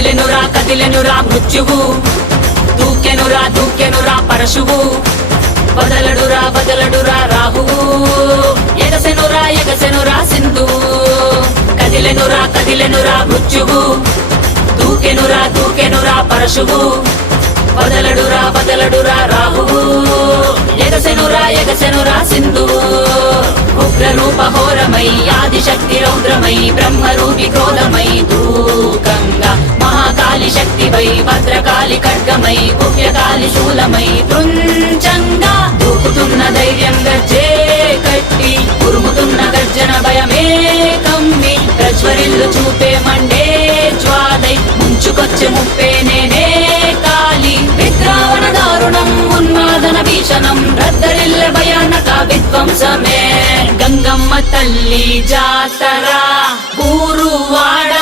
కదిలెనురా మృత్యువు, దూకెనురా పరశువు, వదలడురా రాహువు, ఎగసెనురా సింధువు. కదిలెనురా మృత్యువు, దూకెనురా పరశువు, వదలడురా రాహువు, ఎగసెనురా సింధువు. ఉగ్రరూప ఘోరమై ఆదిశక్తి రౌద్రమై బ్రహ్మరూపి క్రోధమై దూకంగా మహాకాళి శక్తివై భద్రకాళి ఖడ్గమై గుహ్యకాళి శూలమై కృంచంగా దూకుతున్న ధైర్యం గర్జే కట్టి ఉరుముతున్న గర్జన భయమే కమ్మి ప్రజ్వరిల్లు చూపే మండే జ్వాలై ముంచుకొచ్చే ముప్పే నేనే కాళి. విద్రావణ దారుణం ఉన్మాదన భీషణం రద్దరిల్ల భయానక విధ్వంసమే. గంగమ్మ తల్లి జాతర ఊరు వాడ